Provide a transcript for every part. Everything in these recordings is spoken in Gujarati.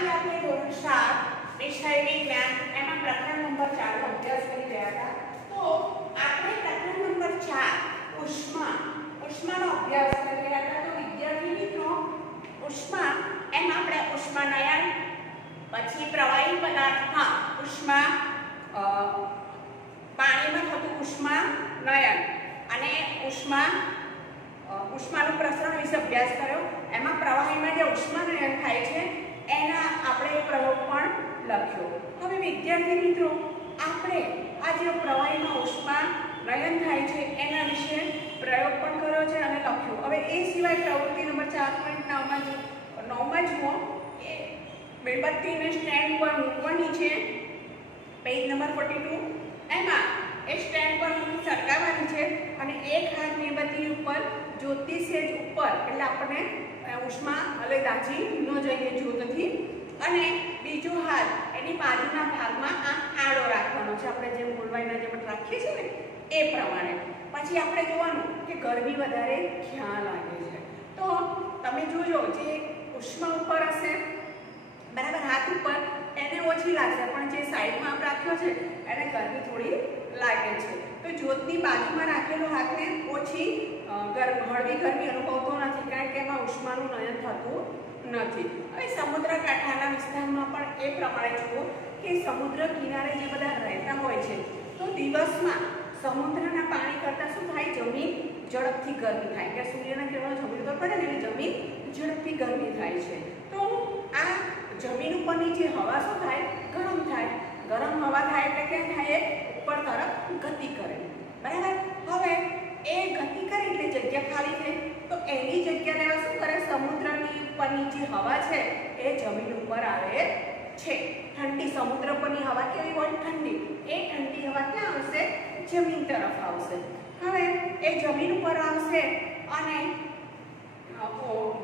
આજે આપણે ધોરણ 7 વિષય વિજ્ઞાન એમાં પ્રકરણ નંબર 4 નો અભ્યાસ કરી રહ્યા હતા. તો આપણે પ્રકરણ નંબર 4 ઉષ્માનો અભ્યાસ કરી રહ્યા હતા. તો વિદ્યાર્થી મિત્રો, ઉષ્મા એમ આપણે ઉષ્માનયન, પછી પ્રવાહી પદાર્થમાં ઉષ્મા, પાણીમાં થતું ઉષ્માનયન અને ઉષ્માનું પ્રસરણ વિશે અભ્યાસ કર્યો. એમાં પ્રવાહીમાં જે ઉષ્માનયન થાય છે એના આપણે પ્રયોગ પણ લખ્યો. હવે વિદ્યાર્થી મિત્રો, આપણે આ જે પ્રવાહીમાં ઉષ્માનયન થાય છે એના વિશે પ્રયોગ પણ કર્યો છે અને લખ્યો. હવે એ સિવાય પ્રવૃત્તિ નંબર 4.9માં જુઓ, એ મીણબત્તીને સ્ટેન્ડ પર મૂકવાની છે, પેજ નંબર 42. એમાં એ સ્ટેન્ડ પર સળગાવવાની છે અને એક હાથ મીણબત્તી ઉપર જ્યોતિ સેજ ઉપર, એટલે આપણને ઉષ્મા હલે દાજી ન જઈએ જ્યોતથી, અને બીજો હાથ એની બાજુના ભાગમાં આડો રાખવાનો છે, આપણે જેમ બોલવાના જેમ રાખીએ છીએ ને એ પ્રમાણે. પછી આપણે જોવાનું કે ગરમી વધારે ક્યાં લાગે છે. તો તમે જોજો, જે ઉષ્મા ઉપર હશે બરાબર હાથ ઉપર, એને ઓછી લાગશે, પણ જે સાઈડમાં આપ રાખ્યો છે એને ગરમી થોડી લાગે છે. તો જ્યોતની બાજુમાં રાખેલો હાથને ઓછી હળવી ગરમી અનુભવતો નથી, કારણ કે એમાં ઉષ્માનું નયન થતું નથી. હવે સમુદ્ર કાંઠાના વિસ્તારમાં પણ એ પ્રમાણે જુઓ કે સમુદ્ર કિનારે જે બધા રહેતા હોય છે, તો દિવસમાં સમુદ્રના પાણી કરતાં શું થાય, જમીન ઝડપથી ગરમી થાય, કે સૂર્યના કિરણો જમીન પર પડે ને એટલે જમીન ઝડપથી ગરમી થાય છે. તો આ જમીન ઉપરની જે હવા શું થાય, ગરમ થાય. ગરમ હવા થાય એટલે કેમ થાય, ઉપર તરફ ગતિ કરે, બરાબર. હવે એ ગતિ કરે એટલે જગ્યા ખાલી થઈ, તો એની જગ્યા લેવા શું કરે, સમુદ્રની ઉપરની જે હવા છે એ જમીન ઉપર આવે છે. ઠંડી સમુદ્ર પરની હવા કેવી હોય, ઠંડી. એ ઠંડી હવા ક્યાં આવશે, જમીન તરફ આવશે. હવે એ જમીન ઉપર આવશે અને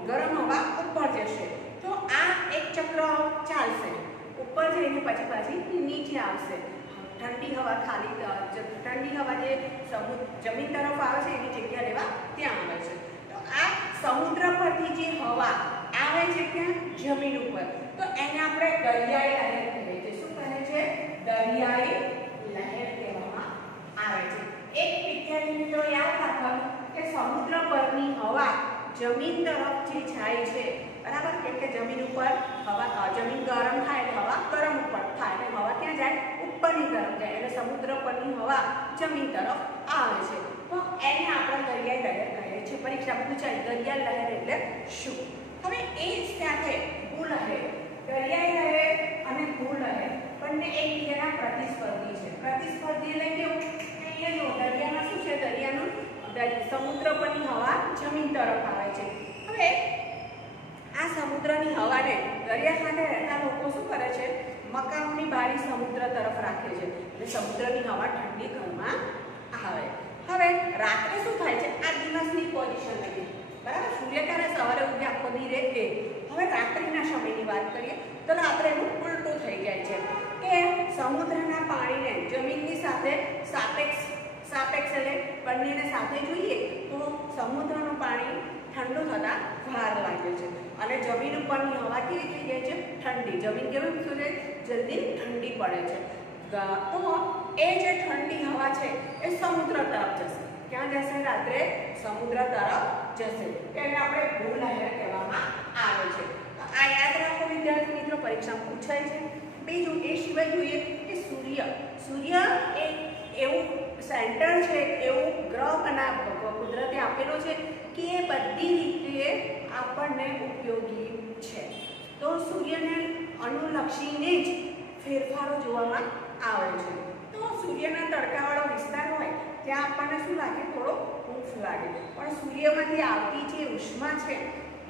ગરમ હવા ઉપર જશે. તો આ એક ચક્ર ચાલશે, ઉપર જઈને પછી પાછી નીચે આવશે. ઠંડી હવા ઠંડી હવા જે જમીન તરફ આવે છે એની જગ્યા લેવા ત્યાં આવે છે. તો આ સમુદ્ર પરથી જે હવા આવે છે ક્યાં, જમીન ઉપર, તો એને આપણે દરિયાઈ લહેર કહીએ છીએ. શું કહે છે, દરિયાઈ લહેર કહેવામાં આવે છે. એક વિદ્યાર્થી મિત્રો યાદ રાખવાનું કે સમુદ્ર પરની હવા જમીન તરફ જે જાય છે, બરાબર, કેમ કે જમીન ઉપર હવા, જમીન ગરમ થાય એટલે હવા ગરમ ઉપર થાય, એટલે હવા ક્યાં જાય, ઉપરની તરફ જાય, એટલે સમુદ્ર પરની હવા જમીન તરફ આવે છે. તો એને આપણે દરિયાઈ લહેર કહીએ છીએ. પરીક્ષા પૂછાય દરિયાઈ લહેર એટલે શું. હવે એ જ સાથે ભૂલહેર, દરિયાઈ લહેર અને ભૂલહેર બંને એકબીજાના પ્રતિસ્પર્ધી છે. પ્રતિસ્પર્ધી એટલે કેવું, અહીંયા જો દરિયામાં શું છે, દરિયાનું સમુદ્ર પરની હવા જમીન તરફ આવે છે. હવે આ સમુદ્રની હવાને દરિયા કાંઠે રહેતા લોકો શું કરે છે, મકાનોની બારી સમુદ્ર તરફ રાખે છે, એટલે સમુદ્રની હવા ઠંડી ઘરમાં આવે. હવે રાત્રે શું થાય છે, આ દિવસની પોઝિશન લઈએ, બરાબર, સૂર્ય ક્યારે સવારે ઉગે આખો દી રહે એ. હવે રાત્રિના સમયની વાત કરીએ તો રાત્રે એનું ઉલટું થઈ જાય છે કે સમુદ્રના પાણીને જમીનની સાથે સાપેક્ષ એટલે બંનેને સાથે જોઈએ તો સમુદ્રનું પાણી ઠંડુ થતાં વાર લાગે છે અને જમીન ઉપરની હવા કેવી થઈ જાય છે, ઠંડી. જમીન કેવી શું છે, જલ્દી ઠંડી પડે છે. તો એ જે ઠંડી હવા છે એ સમુદ્ર તરફ જશે. ક્યાં જશે, રાત્રે સમુદ્ર તરફ જશે. એને આપણે ભૂલહેર કહેવામાં આવે છે. આ યાદ રાખો વિદ્યાર્થી મિત્રો, પરીક્ષામાં પૂછાય છે. બીજું એ સિવાય જોઈએ કે સૂર્ય એ એવું સેન્ટર છે, એવું ગ્રહ કુદરતે આપેલો છે કે એ બધી રીતે આપણને ઉપયોગી છે. તો સૂર્યને અનુલક્ષીને જ ફેરફારો જોવામાં આવે છે. તો સૂર્યના તડકાવાળો વિસ્તાર હોય ત્યાં આપણને શું લાગે, થોડો હૂંફ લાગે, પણ સૂર્યમાંથી આવતી જે ઉષ્મા છે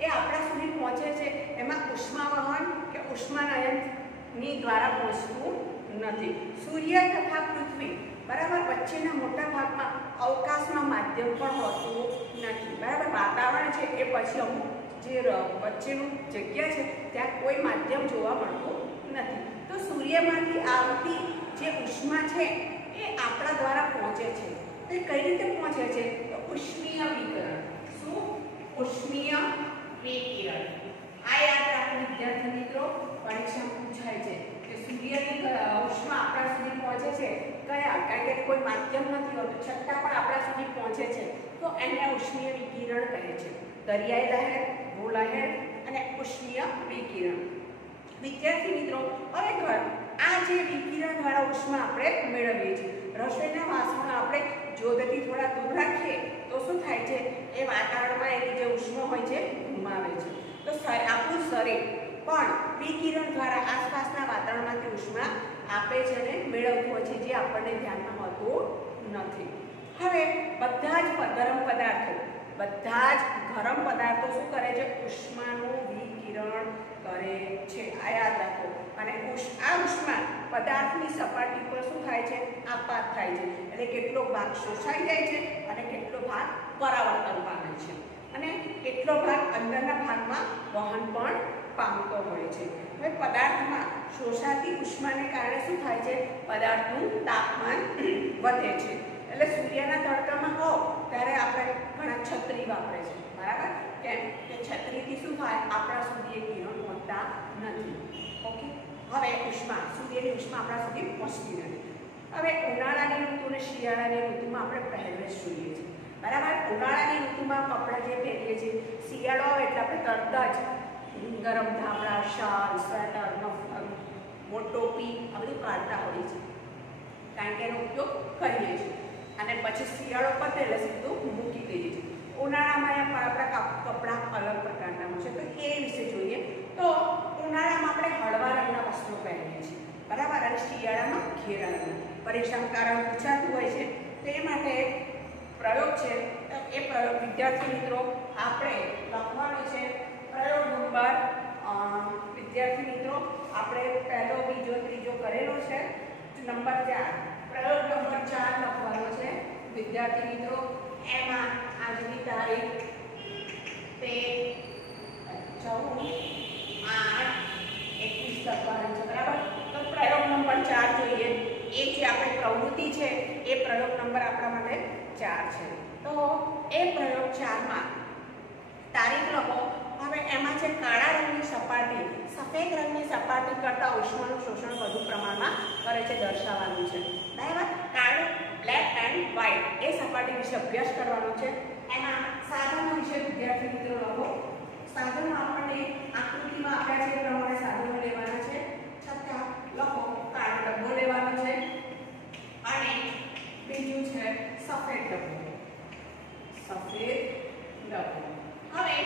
એ આપણા સુધી પહોંચે છે, એમાં ઉષ્માવહન કે ઉષ્માનયનની દ્વારા પહોંચતું નથી. સૂર્ય તથા પૃથ્વી, બરાબર, વચ્ચેના મોટા ભાગમાં અવકાશમાં માધ્યમ પણ હોતું નથી, બરાબર. વાતાવરણ છે એ પછી અમુક જે વચ્ચેનું જગ્યા છે ત્યાં કોઈ માધ્યમ જોવા મળતું નથી. તો સૂર્યમાંથી આવતી જે ઉષ્મા છે એ આપણા દ્વારા પહોંચે છે. તો એ કઈ રીતે પહોંચે છે, તો ઉષ્મીય વિકિરણ. શું, ઉષ્મીય વિકિરણ. આ યાદ રાખો વિદ્યાર્થી મિત્રો. છે કયા, કારણ કે કોઈ માધ્યમ નથી હોતું છતાં પણ આપણા સુધી પહોંચે છે તો એને ઉષ્ણીય વિકિરણ કહે છે. દરિયાઈ લહેર, ભૂલહેર અને ઉષ્ણીય વિકિરણ. વિદ્યાર્થી મિત્રો, હવે આ જે વિકિરણ વાળા ઉષ્મા આપણે મેળવીએ છીએ, રસોઈના વાસણો આપણે જોડથી થોડા દૂર રાખીએ તો શું થાય છે, એ વાતાવરણમાં એની જે ઉષ્મા હોય છે ગુમાવે છે. તો આપણું શરીર પણ વિકિરણ દ્વારા આસપાસના વાતાવરણમાંથી ઉષ્મા આપે છે અને મેળવતું હોય છે, જે આપણને ધ્યાનમાં હોતું નથી. હવે બધા જ ગરમ પદાર્થો શું કરે છે, ઉષ્માનું વિકિરણ કરે છે. આ યાદ રાખો. અને આ ઉષ્મા પદાર્થની સપાટી પર શું થાય છે, આપાત થાય છે. એટલે કેટલો ભાગ શોષાઈ જાય છે અને કેટલો ભાગ પરાવર્તન પામે છે અને કેટલો ભાગ અંદરના ભાગમાં વહન પણ પામતો હોય છે. હવે પદાર્થમાં શોષાતી ઉષ્માને કારણે શું થાય છે, પદાર્થનું તાપમાન વધે છે. એટલે સૂર્યના તડકામાં હો ત્યારે આપણે ઘણા છત્રી વાપરે છે, બરાબર? કેમ કે છત્રીથી શું થાય, આપણા સુધી કિરણ પહોંચતા નથી. ઓકે, હવે સૂર્યની ઉષ્મા આપણા સુધી પહોંચતી નથી. હવે ઉનાળાની ઋતુ અને શિયાળાની ઋતુમાં આપણે પહેરવેશ જોઈએ છીએ, બરાબર? ઉનાળાની ઋતુમાં કપડાં જે પહેરીએ છીએ, શિયાળો આવે એટલે આપણે તરત જ ગરમ ધાબળા, શાલ, સ્વેટર, મફલર, ટોપી આ બધું કાઢતા હોઈએ છીએ, કારણ કે એનો ઉપયોગ કરીએ છીએ. અને પછી શિયાળો પતે એટલે સીધું મૂકી દઈએ છીએ. ઉનાળામાં આપણા કપડાં અલગ પ્રકારના હોય છે, તો એ વિશે જોઈએ. તો ઉનાળામાં આપણે હળવા રંગના વસ્ત્રો પહેરીએ છીએ, બરાબર? અને શિયાળામાં ઘેરા રંગના. પરીક્ષામાં કારણ પૂછાતું હોય છે, તે માટે પ્રયોગ છે. એ પ્રયોગ વિદ્યાર્થી મિત્રો આપણે લખવાનો છે. પ્રયોગ નંબર વિદ્યાર્થી મિત્રો આપણે પહેલો, બીજો, ત્રીજો કરેલો છે. નંબર 4, પ્રયોગ નંબર 4 લખવાનો છે વિદ્યાર્થી મિત્રો. એમાં આજની તારીખ 13/8/21 લખવાનું છે, બરાબર? તો પ્રયોગ નંબર 4 જોઈએ. એ જે આપણી પ્રવૃત્તિ છે એ પ્રયોગ નંબર આપણા માટે 4 છે. તો એ પ્રયોગ 4માં તારીખ લખો. હવે એમાં છે કાળા રંગની સપાટી સફેદ રંગની સપાટી કરતાં ઉષ્માનું શોષણ વધુ પ્રમાણમાં કરે છે, દર્શાવવાનું છે, બરાબર? કાળું, બ્લેક એન્ડ વ્હાઇટ એ સપાટી વિશે અભ્યાસ કરવાનો છે. એમાં સાધનો વિશે વિદ્યાર્થી મિત્રો લખો. સાધનો આપણને આકૃતિમાં આપ્યા છે એ પ્રમાણે સાધનો લેવાના છે. છતાં લખો, કાળો ડબ્બો લેવાનો છે અને બીજું છે સફેદ ડબ્બો. હવે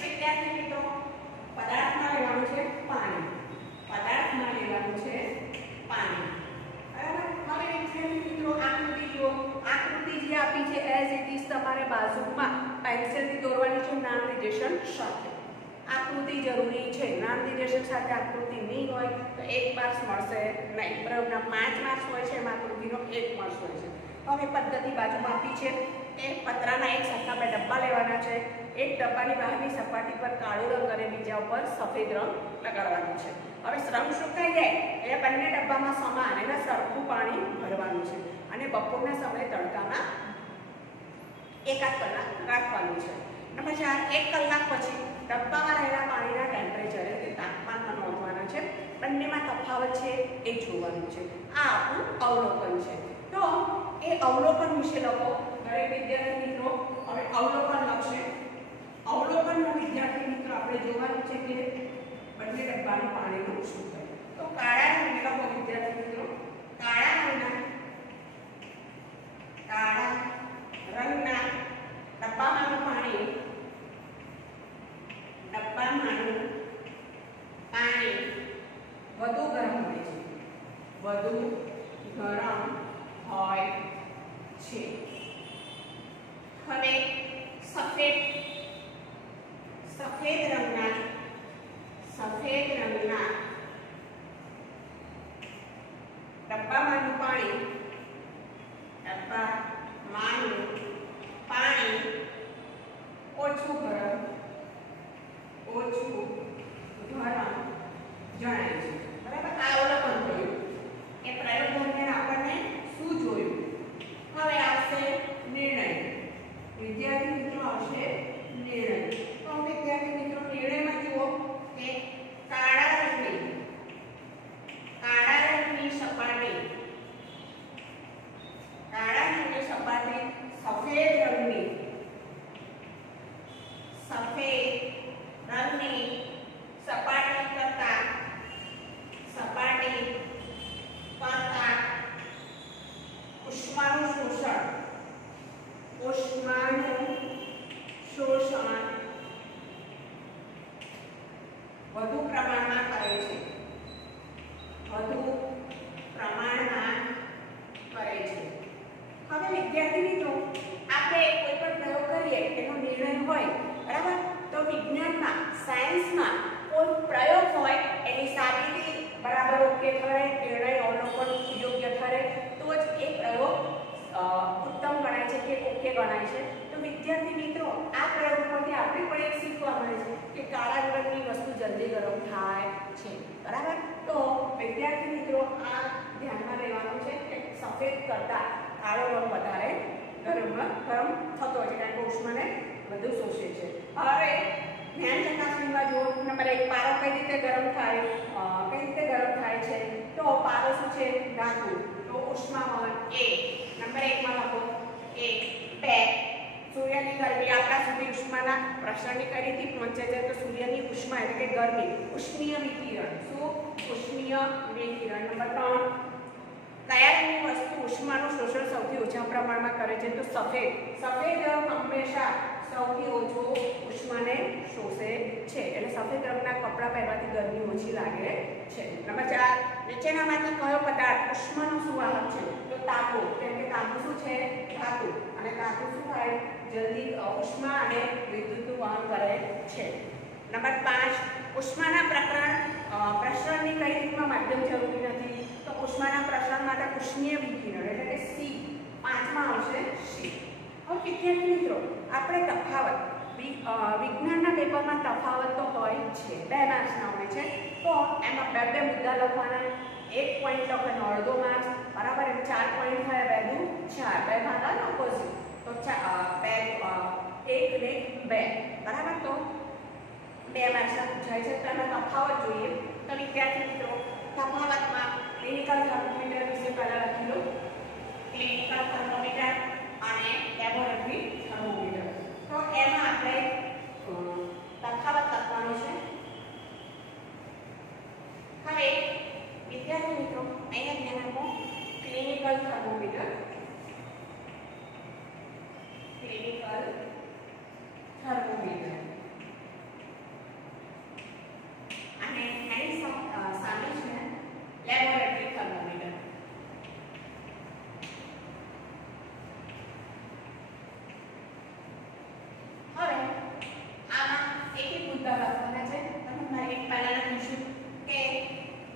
વિદ્યાર્થી મિત્રો પદાર્થમાં લેવાનું છે પાણી. બરાબર? હવે વિદ્યાર્થી મિત્રો આકૃતિ જો, આકૃતિ જે આપી છે એઝ ઇટ ઇઝ તમારે બાજુમાં પેન્સિલથી દોરવાની છે, નામ નિર્દેશન સાથે. આકૃતિ જરૂરી છે, નામ નિર્દેશન સાથે આકૃતિ નહીં હોય તો 1 માર્ક્સ મળશે નહીં. પ્રયોગના 5 માર્ક્સ હોય છે, એમાં આકૃતિનો 1 માર્ક્સ હોય છે. હવે પદ્ધતિ બાજુમાં આપી છે. એ પતરાના એક સરખા 2 ડબ્બા લેવાના છે. એક ડબ્બાની બહારની સપાટી પર કાળો રંગ અને બીજા ઉપર સફેદ રંગ લગાડવાનો છે. હવે રંગ સુકાઈ જાય એટલે બંને ડબ્બામાં સમાન એના સરખું પાણી ભરવાનું છે અને બપોરના સમયે તડકામાં 1 કલાક રાખવાનું છે. નંબર 4, 1 કલાક પછી ડબ્બામાં રહેલા પાણીના ટેમ્પરેચર એટલે તાપમાનમાં નોંધવાના છે. બંનેમાં તફાવત છે એ જોવાનું છે. આ આપણું અવલોકન છે. તો એ અવલોકન વિશે લખો દરેક વિદ્યાર્થી મિત્રો. હવે અવલોકન લખશે. અવલોકનમાં વિદ્યાર્થી મિત્રો આપણે જોવાનું છે કે બંને ડબ્બાનું પાણીનું શું થયું. તો કાળા રંગને લખો વિદ્યાર્થી મિત્રો. કાળા રંગના ડબ્બામાંનું પાણી વધુ ગરમ હોય છે. હવે સફેદ રંગના ડબ્બામાંનું પાણી ઓછું ગરમ જણાય છે, બરાબર? આ અવલોકન થયું. એ પ્રયોગ દરમિયાન આપણને શું જોયું? હવે આવશે નિર્ણય. વિદ્યાર્થી મિત્રો આવશે નિર્ણય. તો વિદ્યાર્થી મિત્રો નિર્ણયમાં વધુ પ્રમાણમાં કરે છે, વધુ પ્રમાણમાં કરે છે. હવે વિદ્યાર્થી મિત્રો, આપણે કોઈ પણ પ્રયોગ કરીએ એનો નિર્ણય હોય, બરાબર? તો વિજ્ઞાનમાં, સાયન્સમાં કોઈ પ્રયોગ હોય એની સાબિતી બરાબર ઓકે થાય, નિર્ણય અવલોકન યોગ્ય થાય તો જ એ પ્રયોગ ઉત્તમ ગણાય છે કે ઓકે ગણાય છે. તો વિદ્યાર્થી મિત્રો, આ પ્રયોગ પરથી આપણે પણ એક શીખવા મળે છે કે કાળા રંગની વસ્તુ જલ્દી ગરમ થાય છે, બરાબર? તો વિદ્યાર્થી મિત્રો, આ ધ્યાનમાં લેવાનું છે કે સફેદ કરતા કાળો રંગ વધારે ગરમ થતો હોય છે, કારણ કે ઉષ્માને વધુ શોષે છે. હવે ધ્યાન ચકાસણીમાં જુઓ, નંબર 1, પારો કઈ રીતે ગરમ થાય, છે? તો પારો શું છે? ધાતુ. તો ઉષ્માવહન A. નંબર 1 માં લખો A. 2, સૂર્યની ગરમી આપણા સુધી ઉષ્માના પ્રસરણની કઈ રીતે પહોંચે છે? તો સૂર્યની ઉષ્મા એટલે કે ગરમી, ઉષ્ણીય વિકિરણ. શું? ઉષ્ણીય વિકિરણ. નંબર 3, કયા રંગની વસ્તુ ઉષ્માનું શોષણ સૌથી ઓછા પ્રમાણમાં કરે છે? તો સફેદ. સફેદ રંગ હંમેશા સૌથી ઓછો ઉષ્માને શોષે છે, એટલે સફેદ રંગના કપડાં પહેરવાથી ગરમી ઓછી લાગે છે. નંબર 4, નીચેનામાંથી કયો પદાર્થ ઉષ્માનો સુવાહક છે? તો તાંબુ, કેમ કે તાંબુ શું છે? ધાતુ, અને ધાતુ શું થાય? જલ્દી ઉષ્મા અને વિદ્યુતનું વહન કરે છે. નંબર 5, ઉષ્માના પ્રસરણની કઈ રીતમાં માધ્યમ જરૂરી નથી? તો ઉષ્માના પ્રસરણ માટે ઉષ્ણીય વિકિરણ એટલે કે C. 5માં આવશે C. હવે વિદ્યાર્થી મિત્રો, આપણે તફાવત વિજ્ઞાનના પેપરમાં તફાવત તો હોય જ છે, 2 માર્ક્સના હોય છે. તો એમાં 2 મુદ્દા લખવાના, 1 પોઈન્ટ લખવાનો અડધો માર્ક્સ, બરાબર? એમ 4 પોઈન્ટ થાય, વેલ્યુ 4, 2 ભાગાનો ઓપોઝિટ, તો 1 ને 2, બરાબર? તો 2 માર્ક્સના પૂછાય છે. તો એમાં તફાવત જોઈએ. તો વિદ્યાર્થી મિત્રો, તફાવતમાં ક્લિનિકલ થર્મોમીટર વિશે પહેલા લખી લો. ક્લિનિકલ થર્મોમીટર અને લેબોરેટરી થર્મોમીટર. તો એમાં આપણે તફાવત લખવાનો છે. હવે વિદ્યાર્થી મિત્રો, અહીંયા ધ્યાન આપો. ક્લિનિકલ થર્મોમીટર, ક્લિનિકલ થર્મોમીટર અને એની સામે છે લેબોરેટરી થર્મોમીટર. હવે આમાં એક મુદ્દા લખવાના છે. તમે મારી પહેલા લખીશું કે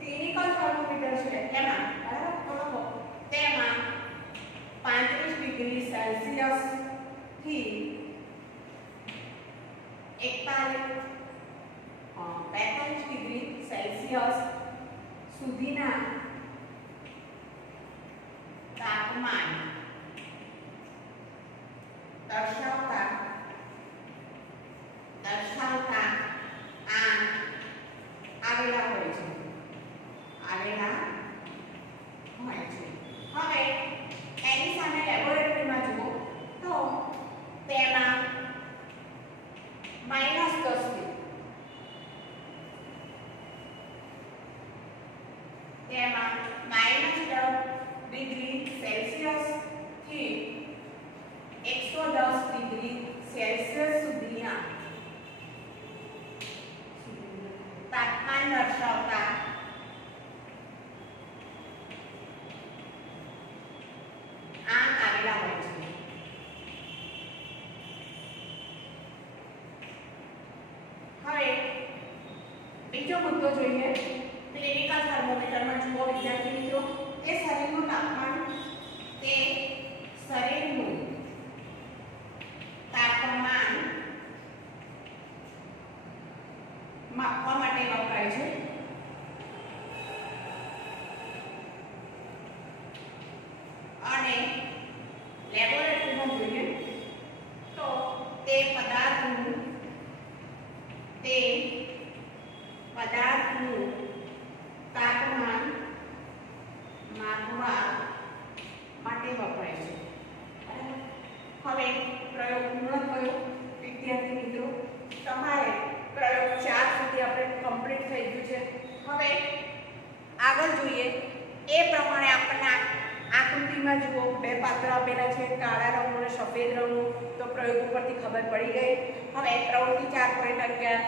ક્લિનિકલ થર્મોમીટર છે એમાં, બરાબર? તો તેમાં 35 ડિગ્રી સેલ્સિયસ થી 45 ડિગ્રી સેલ્સિયસ સુધીના તાપમાન દર્શાવતા આવેલા હોય છે. હવે એની સામે લેબોરેટરીમાં જુઓ તો તેમાં -10 ડિગ્રી સેલ્સિયસ થી 110 ડિગ્રી સેલ્સિયસ સુધીના તાપમાન દર્શાવતા આવેલા હોય છે. હવે બીજો મુદ્દો જોઈએ. ક્લિનિકલ થર્મોમીટરમાં જુઓ વિદ્યાર્થી મિત્રો, તે શરીરનું તાપમાન માપવા માટે વપરાય છે. અને લેબોરેટરીમાં જોઈએ તો તે પદાર્થનું તાપમાન માપવા માટે વપરાય છે. હવે પ્રયોગ પૂર્ણ થયો વિદ્યાર્થી મિત્રો. તમારે પ્રયોગ 4 સુધી આપણે કમ્પ્લીટ થઈ ગયું છે. હવે આગળ જોઈએ એ પ્રમાણે આપણને આકૃતિમાં જુઓ 2 પાત્ર આપેલા છે, કાળા રંગનું અને સફેદ રંગનું. તો પ્રયોગ ઉપરથી ખબર પડી ગઈ. હવે પ્રવૃત્તિ 4.11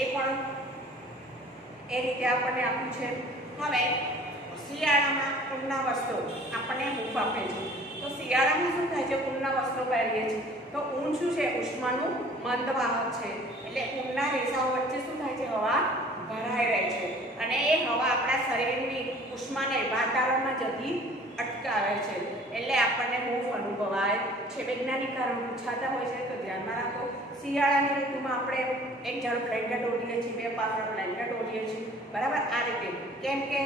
એ પણ એ રીતે આપણને આપ્યું છે. હવે શિયાળામાં ઊનના વસ્ત્રો આપણને હૂંફ આપે છે. તો શિયાળામાં શું થાય છે? ઊનના વસ્ત્રો પહેરીએ છીએ તો ઊન શું છે? ઉષ્માનું મંદવાહક છે. એટલે ઊનના રેસાઓ વચ્ચે શું થાય છે? હવા ભરાઈ રહે છે અને એ હવા આપણા શરીરની ઉષ્માને વાતાવરણમાં જતી અટકાવે છે. એટલે આપણને હૂંફ અનુભવાય છે. વૈજ્ઞાનિક કારણ પૂછાતા હોય છે તો ધ્યાનમાં રાખો. શિયાળાની ઋતુમાં આપણે એક જણ બ્લેન્કેટ ઓઢીએ છીએ, બે પાછળ બ્લેન્કેટ ઓઢીએ છીએ, બરાબર? આ રીતે. કેમ કે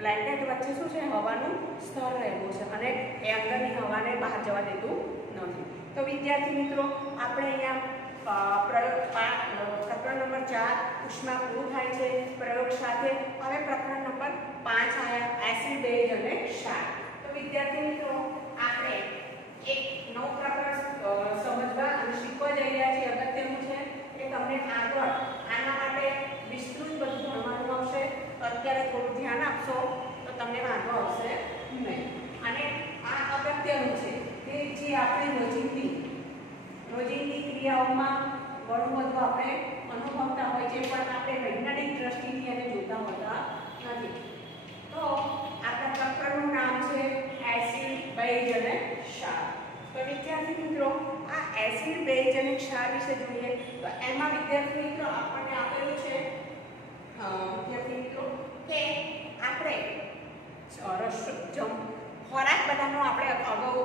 બ્લેન્કેટ વચ્ચે શું છે? હવાનું સ્તર રહેલું છે અને એ અંદરની હવાને બહાર જવા દેતું નથી. તો વિદ્યાર્થી મિત્રો, આપણે અહીંયા પ્રકરણ નંબર 4 ઉષ્મા પૂરું થાય છે પ્રયોગ સાથે. હવે પ્રકરણ નંબર 5 આયા એસિડ, બેઝ અને ક્ષાર. તો વિદ્યાર્થી મિત્રો, આપણે એક નવું પ્રકરણ સમજવા અને શીખવા જઈ રહ્યા છીએ. અગત્યનું છે કે તમને આગળ આના માટે વિસ્તૃત બધું ભણવાનું આવશે. તો અત્યારે થોડું ધ્યાન આપશો તો તમને વાંધો આવશે નહીં. અને આ અગત્યનું છે કે જે આપણે રોજિંદી ક્રિયાઓમાં ઘણું બધું આપણે અનુભવતા હોય છે પણ આપણે વૈજ્ઞાનિક દ્રષ્ટિથી એને જોતા હોતા નથી. તો આપણા પ્રકરણનું નામ છે એસિડ, બેઝ અને ક્ષાર. તો વિદ્યાર્થી મિત્રો, આ એસિડ, બેઝ અને ક્ષાર વિશે જોઈએ તો એમાં વિદ્યાર્થી મિત્રો આપણને આપેલું છે વિદ્યાર્થી મિત્રો કે આપણે ખોરાક બધાનો આપણે અગાઉ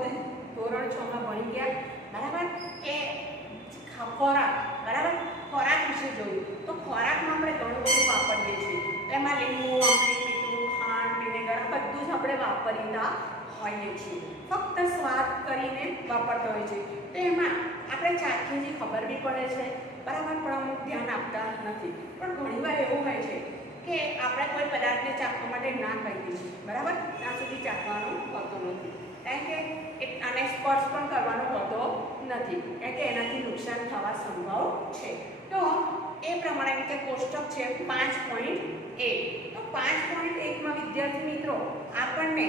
ધોરણ 6 માં ભણી ગયા, બરાબર? કે ખોરાક, બરાબર? ખોરાક વિશે જોયું તો ખોરાકમાં આપણે ઘણું બધું વાપરીએ છીએ. એમાં લીંબુ, આંબલી, મીઠું, ખાંડ, વિનેગર બધું જ આપણે વાપરીતા હોઈએ છીએ. ફક્ત સ્વાદ કરીને વાપરતા હોઈએ છીએ. તો એમાં આપણે ચાખીને ખબર બી પડે છે, બરાબર? પણ અમુક ધ્યાન આપતા નથી. પણ ઘણીવાર એવું હોય છે કે આપણે કોઈ પદાર્થને ચાખવા માટે ના કહીએ છીએ, બરાબર? ત્યાં સુધી ચાખવાનું હોતું નથી. કારણ કે આને સ્પર્શ પણ કરવાનો હોતો નથી, કારણ કે એનાથી નુકસાન થવા સંભવ છે. તો એ પ્રમાણે રીતે કોષ્ટક છે 5.1. તો 5.1 માં વિદ્યાર્થી મિત્રો આપણને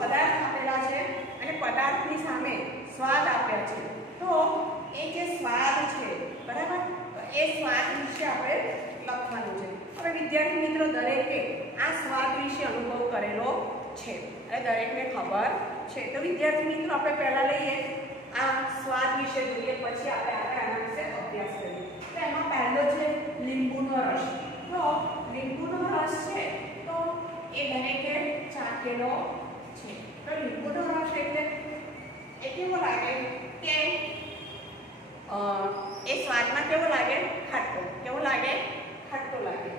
પદાર્થ આપેલા છે અને પદાર્થની સામે સ્વાદ આપ્યા છે. તો એ જે સ્વાદ છે, બરાબર? એ સ્વાદ વિશે આપણે લખવાનું છે. હવે વિદ્યાર્થી મિત્રો, દરેકે આ સ્વાદ વિશે અનુભવ કરેલો છે અને દરેકને ખબર છે. તો વિદ્યાર્થી મિત્રો, આપણે પહેલા લઈએ આ સ્વાદ વિશે જોઈએ, પછી આપણે આના વિશે અભ્યાસ કરીએ. તો એમાં પહેલો છે લીંબુનો રસ. તો લીંબુનો રસ છે તો એ દરેકે ચાખેલો છે. તો લીંબુનો રસ એટલે એ કેવો લાગે કે એ સ્વાદમાં કેવો લાગે? ખાટો. કેવો લાગે? ખાટો લાગે.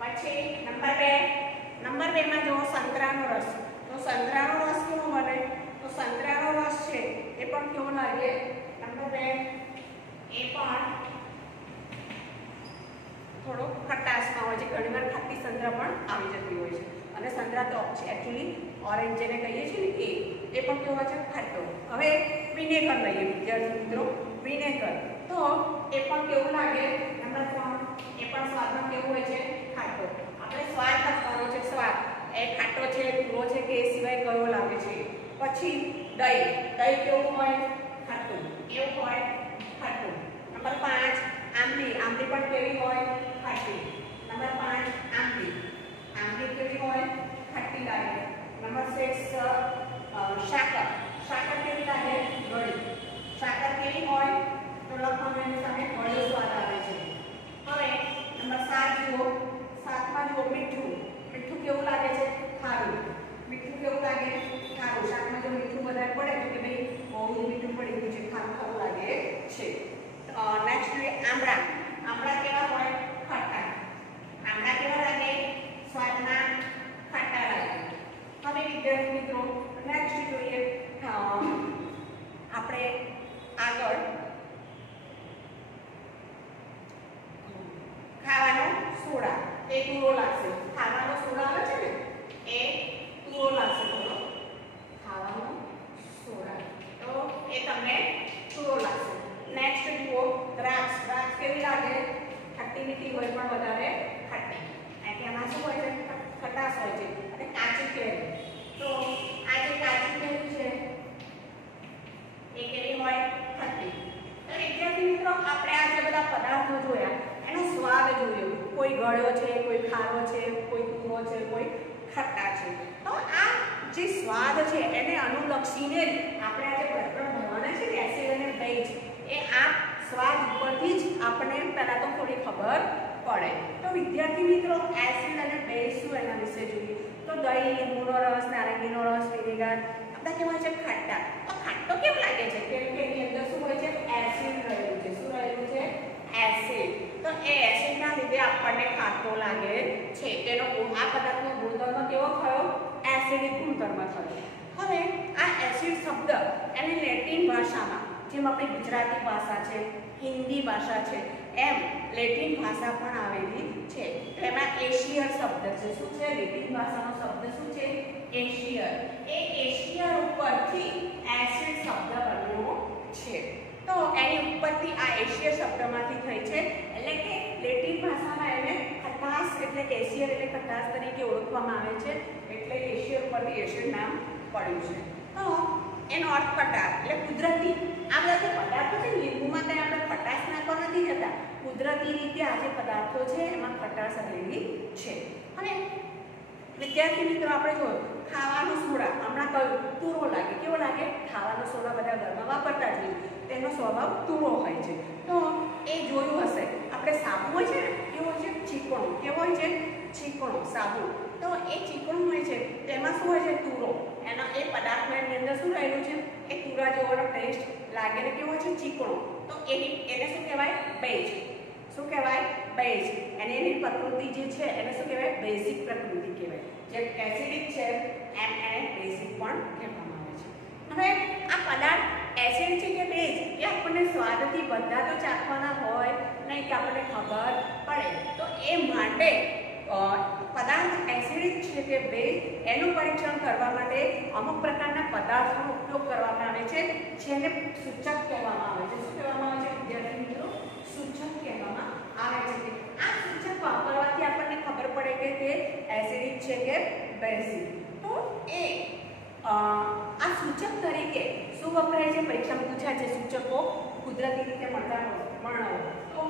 પછી નંબર 2 માં જો સંતરાનો રસ. તો સંતરાનો રસ કેવો બને? તો સંતરાનો રસ છે એ પણ કેવો લાગે? નંબર 2 એ પણ થોડો ખટાશમાં હોય છે. ઘણીવાર ખાટી સંતરા પણ આવી જતી હોય છે અને સંતરા તો એકચ્યુઅલી ઓરેન્જ જેને કહીએ છીએ ને એ પણ કેવો છે? ખાટો. હવે વિનેગર લઈએ વિદ્યાર્થી મિત્રો. વિનેગર તો એ પણ કેવું લાગે? નંબર 3 એ પણ સ્વાદમાં કેવું હોય છે? ખાટો. આપણે સ્વાદ લખવાનો છે. સ્વાદ એ ખાટો છે, તીખો છે કે એ સિવાય કયો લાગે છે? પછી દહીં. દહીં કેવું હોય? ખાટું. કેવું હોય? ખાટું. નંબર 5 આંબલી. આંબલી પણ કેવી હોય? ખાટી. નંબર 5 આંબલી. આંબલી કેવી હોય? ખાટી લાગે. નંબર 6 સાકર. સાકર કેવી લાગે? ગળી. સાકર કેવી હોય? તો લખવાનું એની સામે ગળ્યો સ્વાદ આવે છે. હવે નંબર 7 જુઓ. 7 માં જુઓ મીઠું. મીઠું કેવું લાગે છે? ખારું. મીઠું કેવું લાગે? ખારું. શાકમાં જો મીઠું વધારે પડે તો કે ભાઈ બહુ જ મીઠું પડી ગયું છે, ખારું ખારું લાગે છે. નેક્સ્ટ જોઈએ આમળા. આમળા કેવા હોય? ખાટા. આમળા કેવા લાગે? સ્વાદમાં ખાટા લાગે. હવે વિદ્યાર્થી મિત્રો નેક્સ્ટ જોઈએ આપણે આગળ ખાવાનો સોડા. એ તુરો લાગશે. ખાવાનો સોડા આવે છે ને એ તુરો લાગશે. થોડો ખાવાનો સોડા તો એ તમને તુરો લાગશે. નેક્સ્ટ જુઓ દ્રાક્ષ. દ્રાક્ષ કેવી લાગે? ખાટી મીઠી હોય પણ વધારે ખાટી. એટલે એમાં શું હોય છે? ખટાશ હોય છે. અને કાચી કેરી. તો આ જે કાચી કેરી છે એ કેવી હોય? ખાટી. તો વિદ્યાર્થી મિત્રો આપણે આ જે બધા પદાર્થો જોયા એનો સ્વાદ જોયો. કોઈ ગળ્યો છે, કોઈ ખારો છે, કોઈ તુરો છે, કોઈ ખટ્ટા છે. તો આ જે સ્વાદ છે એને અનુલક્ષીને જ આપણે આજે પ્રકરણ ભણવાના છે ને એસિડ અને બેઝ, એ આ સ્વાદ ઉપરથી જ આપણને પહેલાં તો થોડી ખબર પડે. તો વિદ્યાર્થી મિત્રો, એસિડ અને બેઝ શું એના વિશે જોઈએ તો દહીં, લીંબુનો રસ, નારંગીનો રસ, વિનેગર, બધા કેવા છે ખટ્ટા. તો ખાટો કેમ લાગે છે? કેમ કે એની અંદર શું હોય છે? એસિડ રહેલું છે. શું રહેલું છે? એસિડ. તો એ એસિડના લીધે આપણને ખાટો લાગે છે. તેનો આ પદાર્થનો ગુણધર્મ કેવો થયો? એસિડિક ગુણધર્મ થયો. હવે આ એસિડ શબ્દ એને લેટિન ભાષામાં, જેમ આપણી ગુજરાતી ભાષા છે, હિન્દી ભાષા છે, એમ લેટિન ભાષા પણ આવેલી છે. એમાં એશિયર શબ્દ છે. શું છે? લેટિન ભાષાનો શબ્દ શું છે? એશિયર. એ એશિયર ઉપરથી એસિડ શબ્દ બન્યો છે. તો એની ઉપરથી આ એશિયર શબ્દમાંથી થઈ છે. એટલે કે લેટિન ભાષામાં એને ખટાશ એટલે એશિયર એટલે ખટાશ તરીકે ઓળખવામાં આવે છે. એટલે એશિયર ઉપરથી એશિયર નામ પડ્યું છે. તો એનો અર્થ ખટાશ એટલે કુદરતી. આ બધા જે પદાર્થો છે, લીંબુમાં ત્યાં આપણે ખટાશ નાખવા નથી જતા. કુદરતી રીતે આ જે પદાર્થો છે એમાં ખટાશ રહેલી છે. અને વિદ્યાર્થી મિત્રો, આપણે જોયું ખાવાનો સોડા, હમણાં કહ્યું તુરો લાગે. કેવો લાગે? ખાવાનો સોડા બધા ઘરમાં વાપરતા જ હોય, તેનો સ્વભાવ તુરો હોય છે. તો એ જોયું હશે, આપણે સાબુ હોય છે ને, કેવો હોય છે? ચીકણો. કેવો હોય છે? ચીકણો સાબુ. તો એ ચીકણું હોય છે, તેમાં શું હોય છે? તુરો. એના એ પદાર્થની અંદર શું રહેલું છે? એ તુરા જેવાનો ટેસ્ટ લાગે ને કેવો છે? ચીકણો. તો એને શું કહેવાય? બેઝ. શું કહેવાય? બેઝ. અને એની પ્રકૃતિ જે છે એને શું કહેવાય? બેઝિક પ્રકૃતિ કહેવાય. જે એસિડિક છે એમ એને બેઝિક પણ કહેવામાં આવે છે. હવે આ પદાર્થ એસિડ છે કે બેઝ, એ આપણને સ્વાદથી બધા તો ચાખવાના હોય નહીં કે આપણને ખબર પડે. તો એ માટે પદાર્થ એસિડિક છે કે બેઝ એનું પરીક્ષણ કરવા માટે અમુક પ્રકારના પદાર્થોનો ઉપયોગ કરવામાં આવે છે, જેને સૂચક કહેવામાં આવે છે. શું કહેવામાં આવે છે વિદ્યાર્થી મિત્રો? સૂચક કહેવામાં આવે છે. આ સૂચક વાપરવાથી આપણને ખબર પડે કે તે એસિડિક છે કે બેઝિક. તો આ સૂચક તરીકે શું વપરાય છે? પરીક્ષામાં પૂછાય છે સૂચકો કુદરતી રીતે મળતા વર્ણવો. તો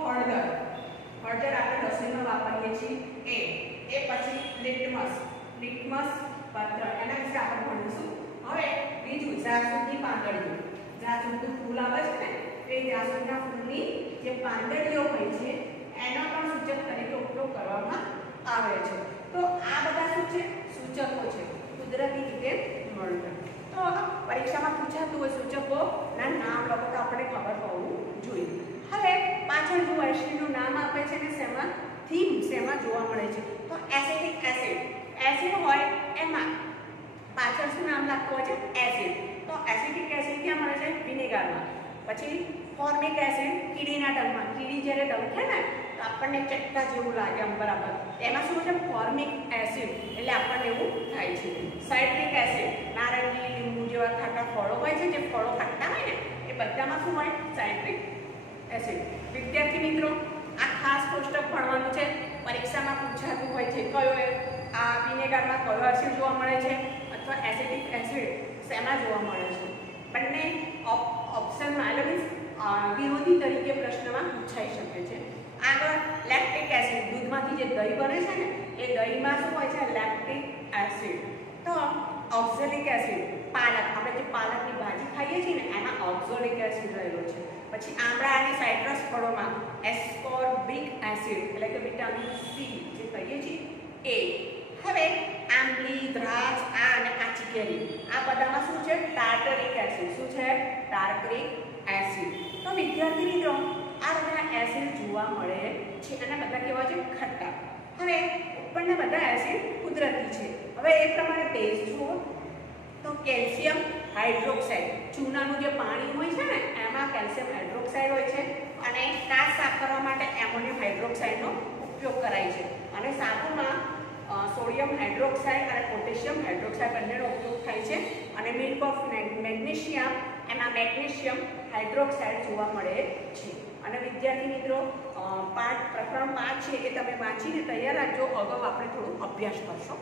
હળદર આપણે રસોઈમાં વાપરીએ છીએ. એ પછી લિટમસ પત્ર, એના વિશે આપણે ભણીશું. હવે બીજું જાસૂદની પાંદડીઓ. જાસૂદનું ફૂલ આવે છે ને, એ જાસૂદના ફૂલની જે પાંદડીઓ હોય છે એનો પણ સૂચક તરીકે ઉપયોગ કરવામાં આવે છે. તો આ બધા શું છે? સૂચકો છે, કુદરતી રીતે મળતા. તો પરીક્ષામાં પૂછાતું હોય સૂચકોના નામ લખો તો આપણને ખબર હોવું જોઈએ. હવે પાછળ જો એસિડનું નામ આપે છે ને શેમાં જોવા મળે છે? તો એસિડિક એસિડ હોય એમાં પાછળ શું નામ લખવું હોય છે? એસિડ. તો એસિડિક એસિડ ક્યાં મળે છે? વિનેગરમાં. પછી ફોર્મિક એસિડ કીડીના ડંખમાં. કીડી જ્યારે ડંખે ને તો આપણને ચટકા જેવું લાગે આમ બરાબર. એમાં શું છે? Formic acid. એટલે આપણને એવું થાય છે. સાઇટ્રિક એસિડ, નારંગી, લીંબુ જેવા ખાટા ફળો હોય છે, જે ફળો ખાટા હોય ને એ બધામાં શું હોય? Citric acid. વિદ્યાર્થી મિત્રો, આ ખાસ કોષ્ટક ભણવાનું છે. પરીક્ષામાં પૂછાતું હોય છે કયો આ વિનેગરમાં કયો એસિડ જોવા મળે છે અથવા એસિડિક એસિડ શેમાં જોવા મળે છે. બંને ઓપ્શનમાં એટલે મીન્સ વિરોધી તરીકે પ્રશ્નમાં પૂછાઈ શકે છે. આગળ લેક્ટિક એસિડ, દૂધમાંથી જે દહીં બને છે ને એ દહીંમાં શું હોય છે? Lactic acid. તો ઓક્ઝેલિક એસિડ, પાલક, આપણે જે પાલકની ભાજી ખાઈએ છીએ ને એમાં ઓક્ઝેલિક એસિડ રહેલો છે. પછી આંબળા અને સાઇટ્રસ ફળોમાં એસ્કોર્બિક એસિડ એટલે કે વિટામિન સી જે કહીએ છીએ એ. હવે આંબલી, દ્રાક્ષ, અને કાચી કેરી, આ બધામાં શું છે? Tartaric acid. શું છે? Tartaric acid. તો વિદ્યાર્થી મિત્રો, આ બધા એસિડ જોવા મળે છે અને બધા કેવા છે? ખટ્ટા. હવે ઉપરના બધા એસિડ કુદરતી છે. હવે એ પ્રમાણે બેઝ જુઓ તો કેલ્શિયમ હાઇડ્રોક્સાઇડ, ચૂનાનું જે પાણી હોય છે ને એમાં કેલ્શિયમ હાઇડ્રોક્સાઇડ હોય છે અને કાચ સાફ કરવા માટે એમોનિયમ હાઇડ્રોક્સાઇડનો ઉપયોગ કરાય છે. અને સાબુમાં સોડિયમ હાઇડ્રોક્સાઇડ અને પોટેશિયમ હાઇડ્રોક્સાઇડ બંનેનો ઉપયોગ થાય છે. અને મિલ્ક ઓફ મેગ્નેશિયમ, એમાં મેગ્નેશિયમ હાઇડ્રોક્સાઇડ જોવા મળે છે. અને વિદ્યાર્થી મિત્રો, પ્રકરણ 5 છે એ તમે વાંચીને તૈયાર રાખજો. અગાઉ આપણે થોડો અભ્યાસ કરશો.